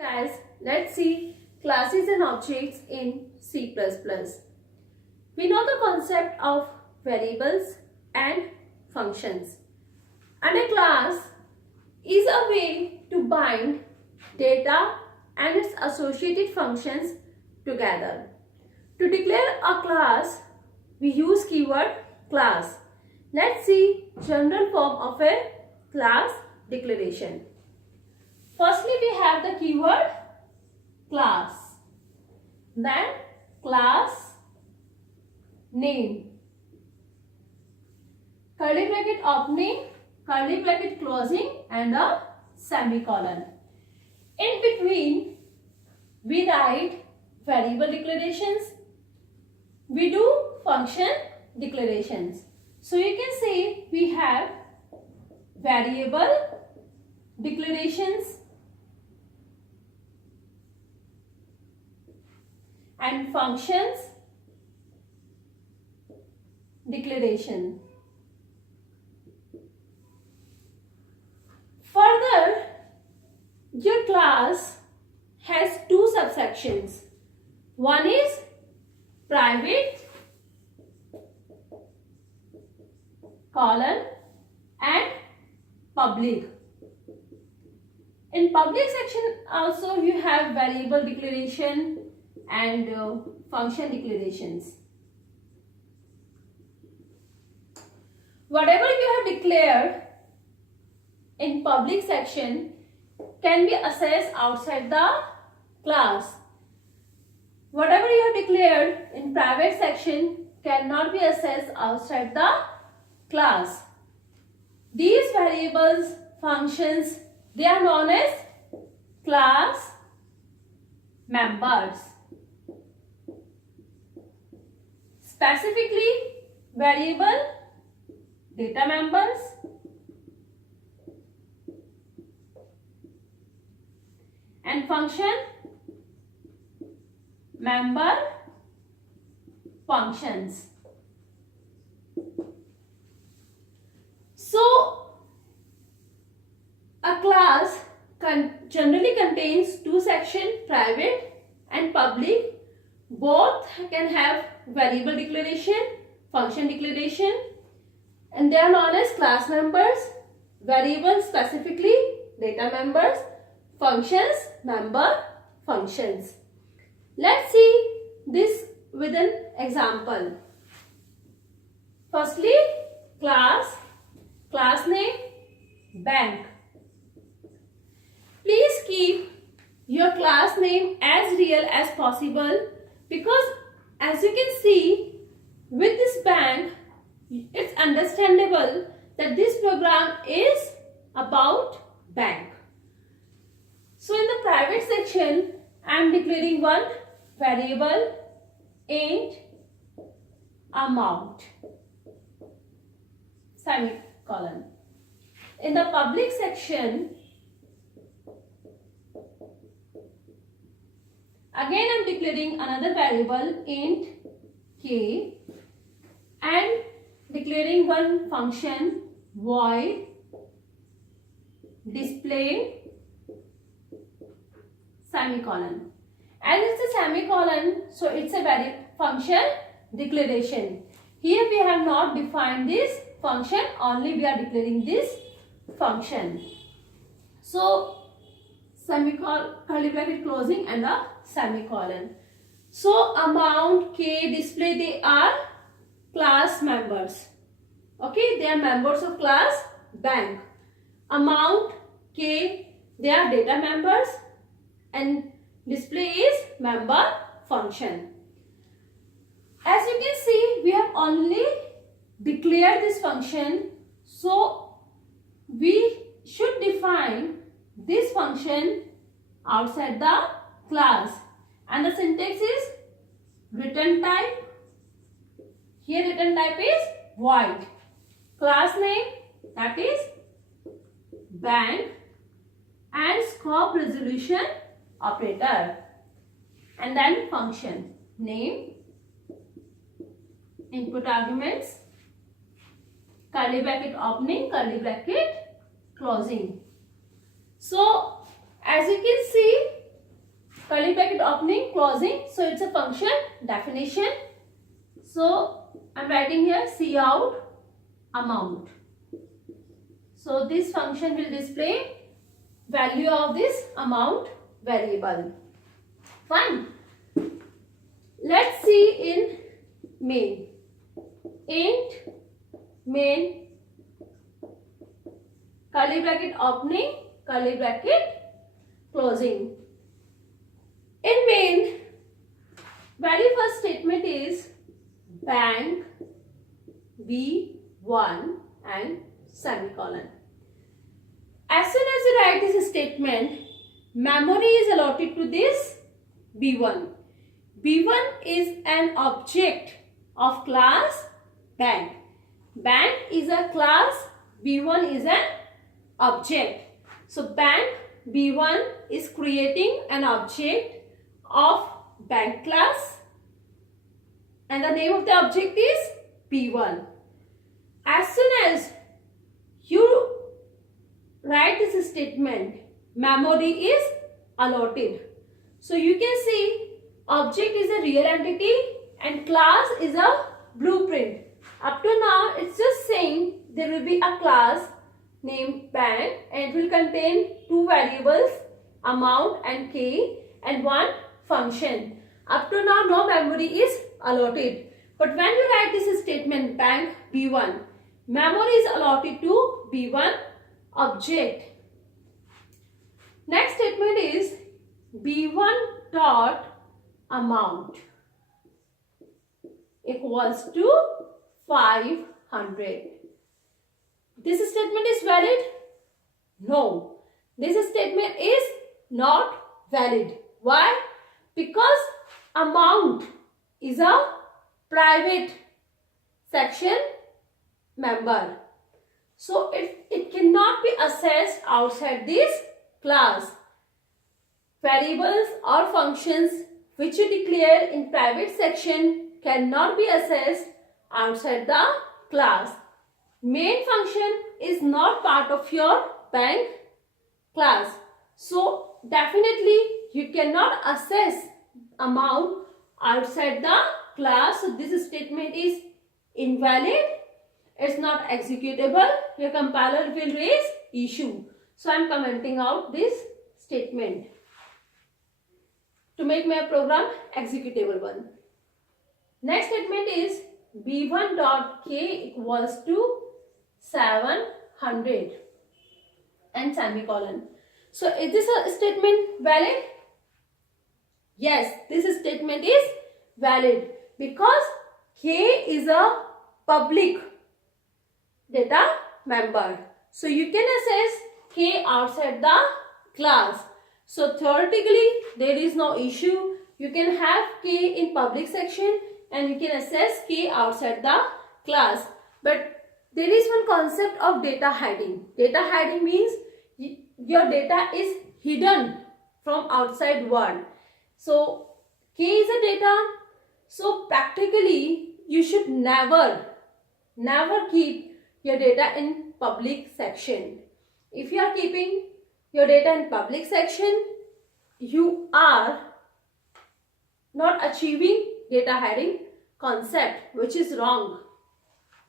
Guys, let's see classes and objects in C++. We know the concept of variables and functions. And a class is a way to bind data and its associated functions together. To declare a class, we use keyword class. Let's see general form of a class declaration. Firstly, we have the keyword class, then class name, curly bracket opening, curly bracket closing and a semicolon. In between, we write variable declarations, we do function declarations. So you can say we have variable declarations and functions declaration. Further, your class has two subsections. One is private colon and public. In public section also you have variable declaration and function declarations. Whatever you have declared in public section can be accessed outside the class. Whatever you have declared in private section cannot be accessed outside the class. These variables, functions, they are known as class members. Specifically, variable data members and function member functions. So, a class generally contains two sections, private and public. Both can have variable declaration, function declaration, and they are known as class members. Variables specifically data members, functions member functions. Let's see this with an example. Firstly, class name bank. Please keep your class name as real as possible, because as you can see with this bank, it's understandable that this program is about bank. So in the private section, I am declaring one variable int amount semicolon. In the public section, again I am declaring another variable int k and declaring one function void display semicolon. As it's a semicolon, so it's a function declaration. Here we have not defined this function, only we are declaring this function. So semicolon, curly bracket closing and a semicolon. So amount, k, display, they are class members. Okay, they are members of class bank. Amount, k, they are data members, and display is member function. As you can see, we have only declared this function, so we should define this function outside the class, and the syntax is return type. Here return type is void. Class name, that is bank, and scope resolution operator, and then function name, input arguments, curly bracket opening, curly bracket closing. So as you can see, curly bracket opening, closing. So it's a function definition. So I'm writing here C out amount. So this function will display value of this amount variable. Fine. Let's see in main. Int main curly bracket opening, curly bracket closing. In main, very first statement is bank B1 and semicolon. As soon as you write this statement, memory is allotted to this B1. B1 is an object of class bank. Bank is a class, B1 is an object. So bank B1 is creating an object of bank class and the name of the object is B1. As soon as you write this statement, memory is allotted. So you can see object is a real entity and class is a blueprint. Up to now it's just saying there will be a class named bank and it will contain two variables, amount and k, and one function. Up to now no memory is allotted. But when you write this statement bank B1, memory is allotted to B1 object. Next statement is B1 dot amount equals to 500. This statement is valid? No. This statement is not valid. Why? Because amount is a private section member. So it cannot be accessed outside this class. Variables or functions which you declare in private section cannot be accessed outside the class. Main function is not part of your bank class. So definitely you cannot access amount outside the class. So this statement is invalid. It's not executable. Your compiler will raise issue. So I am commenting out this statement to make my program executable one. Next statement is B1 dot k equals to 700 and semicolon. So is this a statement valid? Yes, this statement is valid because k is a public data member. So you can access k outside the class. So theoretically there is no issue. You can have k in public section and you can access k outside the class. But there is one concept of data hiding. Data hiding means your data is hidden from outside world. So k is a data. So practically you should never keep your data in public section. If you are keeping your data in public section, you are not achieving data hiding concept, which is wrong.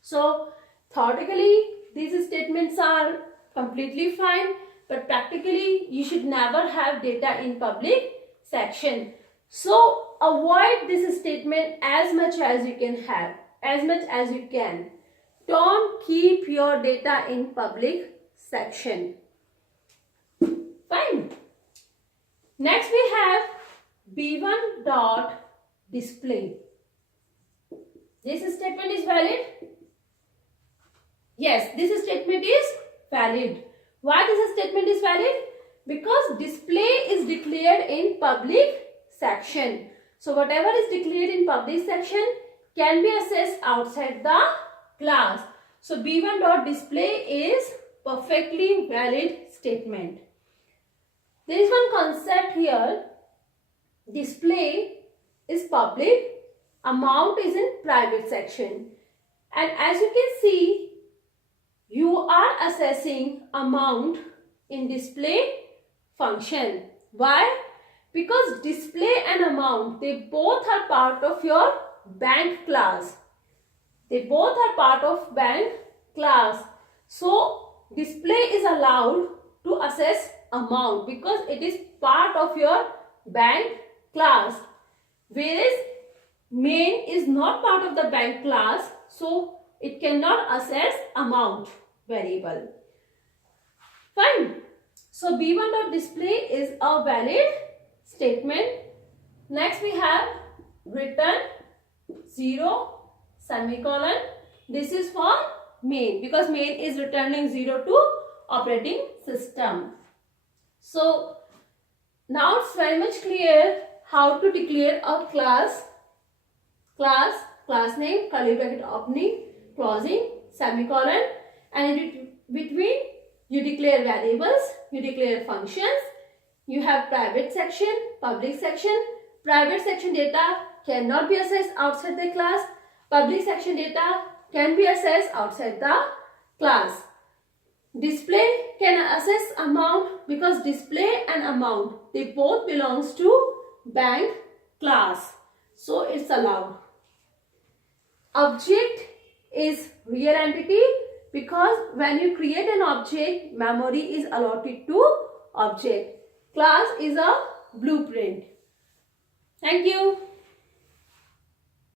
So theoretically these statements are completely fine, but practically you should never have data in public section. So avoid this statement as much as you can have, as much as you can. Don't keep your data in public section. Fine. Next we have B1 dot display. This statement is valid? Yes, this statement is valid. Why this statement is valid? Because display is declared in public section. So whatever is declared in public section can be accessed outside the class. So B1 dot display is perfectly valid statement. There is one concept here. Display is public, amount is in private section. And as you can see, you are accessing amount in display function. Why? Because display and amount, they both are part of your bank class. They both are part of bank class. So display is allowed to access amount because it is part of your bank class. Whereas main is not part of the bank class, so it cannot access amount variable. Fine. So b1.display is a valid statement. Next we have return 0 semicolon. This is for main because main is returning 0 to operating system. So now it's very much clear how to declare a class name, curly bracket opening, closing, semicolon, and in between you declare variables, you declare functions, you have private section, public section. Private section data cannot be accessed outside the class. Public section data can be accessed outside the class. Display can access amount because display and amount, they both belongs to bank class. So it's allowed. Object is real entity because when you create an object, memory is allotted to object. Class is a blueprint. Thank you.